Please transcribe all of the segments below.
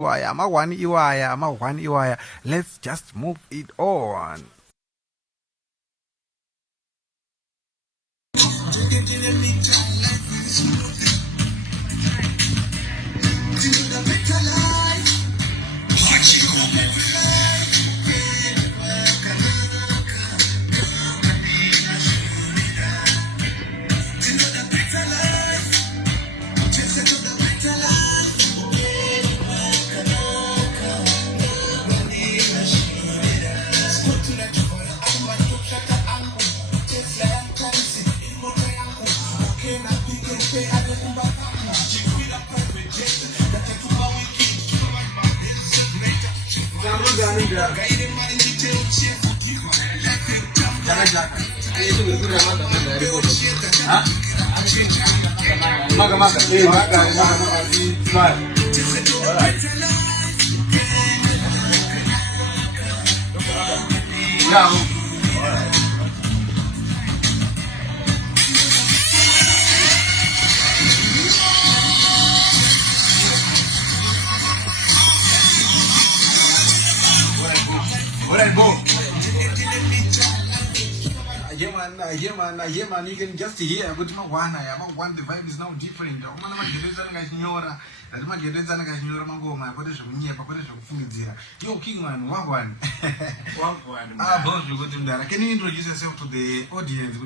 ama-one iwaya. Let's just move it on. Yeah, man, you can just hear but one the vibe is now different. Yo, King man, one. Can you introduce yourself to the audience?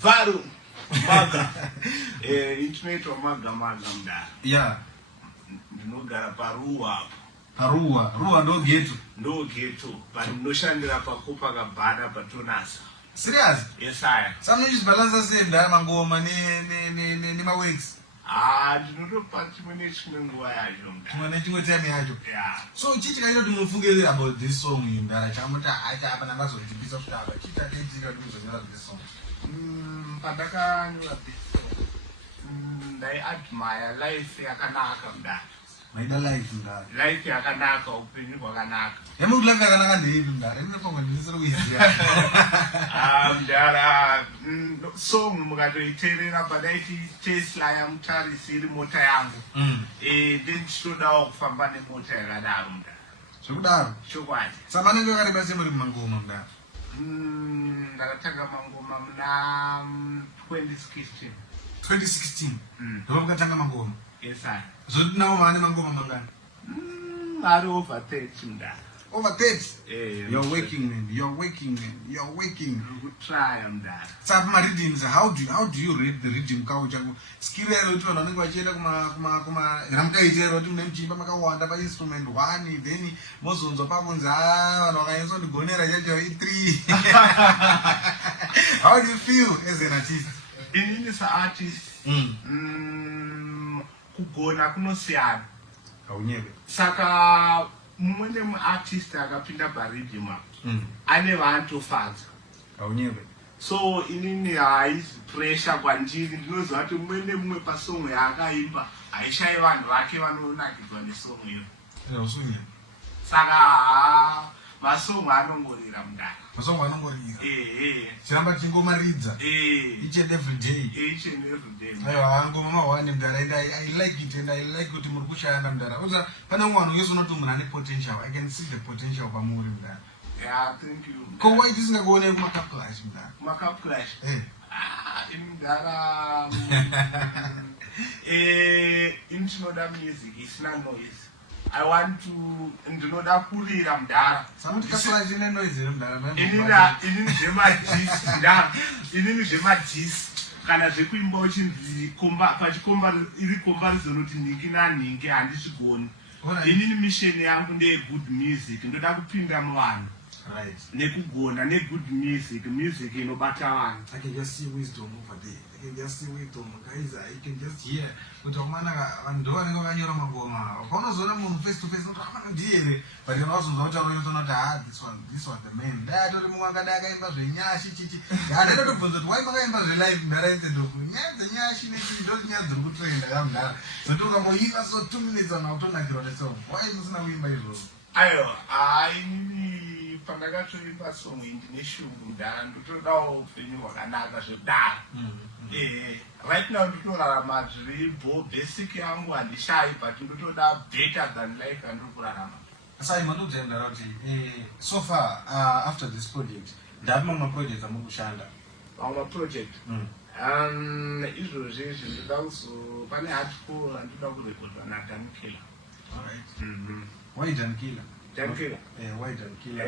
Varu Maga internet wa Maga mda. Yeah. Ndinogara paruwa. Ruwa ndo getu. Ndo getu. But ndoshandira pakupa kabhada patonasa. Serious? Yes, I. Some just balance same ndara mangoma ni ma weeks. Ndinotopa chimwe chinenguva yacho mda. Chimwe time yacho. Yeah. So chichi kaito tinofunge about this song ndara chamuta acha apa nangazodibisa kutaba. Chita tejira timuzonyora this song. Padakanyora this song. I admire life yakanaka mda. Maida life ndara. Life yakanaka, upenyu hwakanaka. Hemu life yakanaka ndeipi ndara. Ine pongo ndisiri kuiziya. Mdara song mukatoiterera padaiti Tesla yamutarisi iri mota yangu. Ndinchitodawo kufamba nemota yakadaro mdara. Zvekudaro? Chokwadi. Samanenge wakareba sei muri mangoma mdara? Ndakatanga mangoma muna 2016. 2016. Ndo mukatanga mangoma. Yes, I. Zoti nawo maane mangoma mangani? Ari over 30 mdara. Over 30? You're Yeah. working, man. You're working. Try mdara. Sapa ma rhythms, how do you read the rhythm culture? Skill yaro kuti vanhu vanenge vachienda kuma ramukaitera kuti mune muchimba makawanda pa instrument 1 then mozonzwa pakunzi vanhu vakaiswa ndigonera chacho i3. How do you feel as an artist? Inini sa-artist kugona kunosiyana. Kaunyebe. Saka mumwe nemu-artist akapinda paridhim ane vaanotofadza. Kaunyebe. So inini haizi pressure kwandiri, ndinoziva kuti mumwe nemumwe pasong yaakaimba haishayi vanhu vake vanonakidzwa nesong iyo. Usunya. Saka masong anongorira mudara. Masongo anongorira. Chiramba chingomaridza. Each and every day. Aiwa ngoma mawani mdara and I like it and I like kuti muri kushanda mdara. Uza pane mwana yesu unoti munhu ane potential. I can see the potential pamuri mdara. Yeah, thank you. Ko why tisingakuone kuma cup clash mdara? Kuma cup clash. Mdara. Intinoda music isina noise. I want to ndinoda kurira mdara. Samuti cup clash ine noise mdara. Inini zvemajisi kana zvekuimba uchinzi pachikomba iri comparison kuti nhingi nanhingi handizvigoni. Inini mission yangu ndeye good music, ndoda kupinda muvanhu. Right. Nekugona good music inobata vanhu. I can just see wisdom over there. I can just see wisdom. Guys, I can just hear. Kuti mwana vanhu vanenge vakanyora mangoma. Paunozoona munhu face to face unoti amana ndiye. But you also know that this one the man. Ndatori mumwe akada akaimba zvenyashi chichi. Ndaida kutobvunza kuti wai makaimba zvelive nharaunda ndoku. Nyaya nyashi nechi ndo nyaya dziri kutrenda yamdara. Zoto ukamboimba so 2 minutes unotonakirwa nesong. Wai musina kuimba izvozvo? Ayo, inini pandakatoimba song iyi ndine shungu mudhara ndotodawo upenyu hwakanaka zvekudaro. Right now ndotorarama zviri basic yangu handishayi but ndotoda better than life yandokurarama. Asai mandozenda kuti so far after this project ndapi mamwe project amukushanda? Mamwe project izvozvi zvindoda kuzo pane article andoda kurekodwa naDankila. Why Dankila? Dankila. Why Dankila?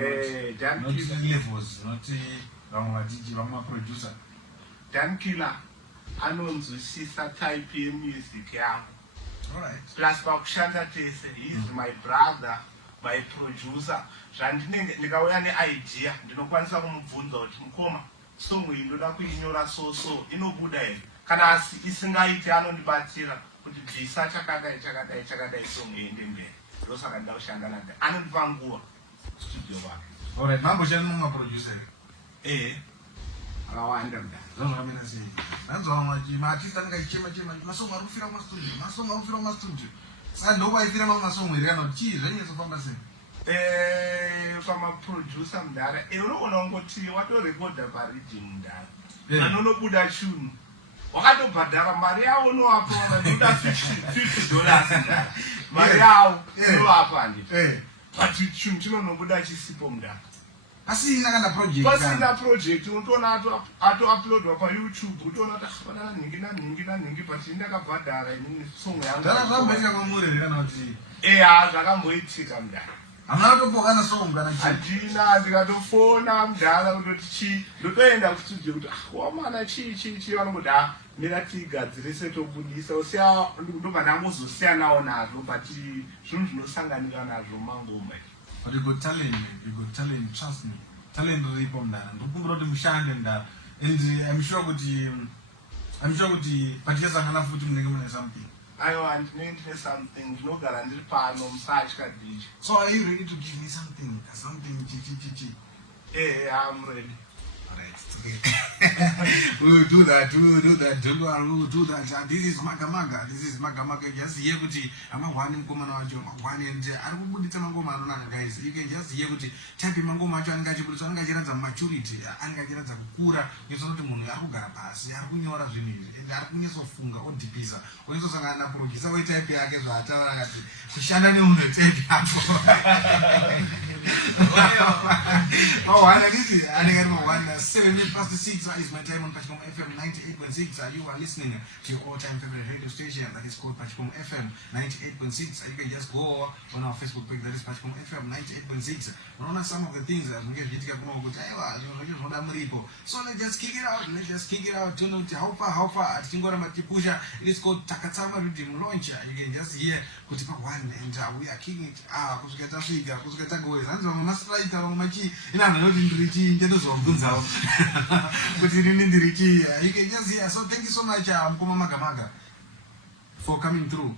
Not levels, not vamwe DJ, vamwe producer. Dankila anonzwisisa type yemusic yangu. Alright. Plus pakushanda tese, he is my brother, my producer. Zvandinenge ndikauya neidea ndinokwanisa kumubvunza kuti mukoma song iyi ndoda kuinyora so inobuda here. Kana isingaiti anondibatsira kuti bvisa chakadai song iyi ndemberi. Ndosaka ndaushanda naye. Anondipa nguva studio wake. Alright, mamboshanda mumaproducer. Akawanda mudhara. Zvakamira sei? Nanzwa maartist anenge achichema masomo ari kufira mumastudio. Saka ndowaifira mamwe masomo here kana kuti chii zvainyetsofamba sei? Pamaproducer mudhara unoona ungoti watorekodha paridhing mudhara anonobuda chunu wakatobhadhara mari yavo novapa vanoda $50 mudhara mari yavo novapa handiti but chunu chinonobuda chisipo mudhara pasina kana project unotoona atouploadwa paYouTube utoona kuti vanana nhingi but ndakabhadhara inini song yangu zvakambaitika kwamuri here kana kuti zvakamboitika mudhara hamuna kutopokana song kana handina ndikatofona mudhara kutoti chii ndotoenda kustudio kuti wamana chii vanongoti mira tigadzirise tobudisa usiya ndobva ndangozosiyanawo nazvo but zvinhu zvinosanganika nazvo mangoma. But you got talent, trust me. Talent ripo mdana. Ndokumbura kuti mushande mdana. And I'm sure kuti patiya kana futi munenge mune something. Aiwa ndine something ndinogara ndiri pano musatya DJ. So are you ready to give me something? I'm ready. Alright, okay. We will do that. We'll do that. This is Magamaga. Just hear kuti amahwani mkomana wacho mahwani nje ari kubuditsa mangoma anonaka guys. You can just hear kuti type mangoma acho angachibuditsa angachiratidza maturity, angachiratidza kukura. Yotona kuti munhu ari kugara pasi, ari kunyora zvinhu izvi, ende ari kunyatsofunga odhipisa. Unotsosangana na producer wetype yake zvaataura akati kushanda nemunhu wetype yako. Mahwani nditi anenge mahwani 7 minutes past 6 is my time on Pachicom FM 98.6. You are listening to your all-time favorite radio station that is called Pachicom FM 98.6. You can just go on our Facebook page that is Pachicom FM 98.6. Unaona some of the things that we get kuma ukuthi aiwa zvinoda muripo. So let's just kick it out. Tuna kuti how far atingora matipusha. It is called Takatsama Rhythm Launcher. You can just hear kuti pa one and we are kicking it. Kusvika tafika, kusvika tagoes. Hanzo mastrike machi ina noti ndirichi ndetozobvunzawo. Kuti rini ndirichi. You can just hear. So thank you so much Mkoma Magamaga for coming through.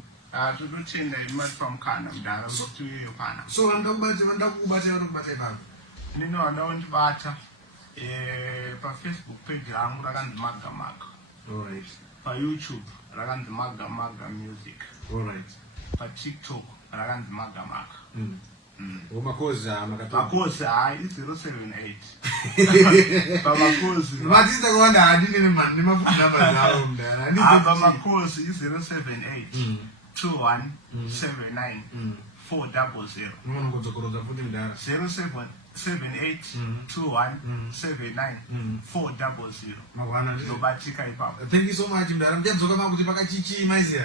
Totenda imati pamukana mudhara kuti uyeyo pana. So vandakubata ipapo. Nino vanondibata paFacebook page yangu rakanzi Magamaga. Alright. PaYouTube rakanzi Magamaga Music. Alright. PaTikTok rakanzi Magamaga. Makozi makozi hayi 078. Pamakozi matita kuwanda hadini nemani nemafuti namba zawo mdala. Pamakozi 078 2179 400. Unono kudzokoroza futi mdala. 078 2179 400. Mahwana ndobatika ipapo. Thank you so much mdala. Mjadzoka makuti pakachichi maiziya.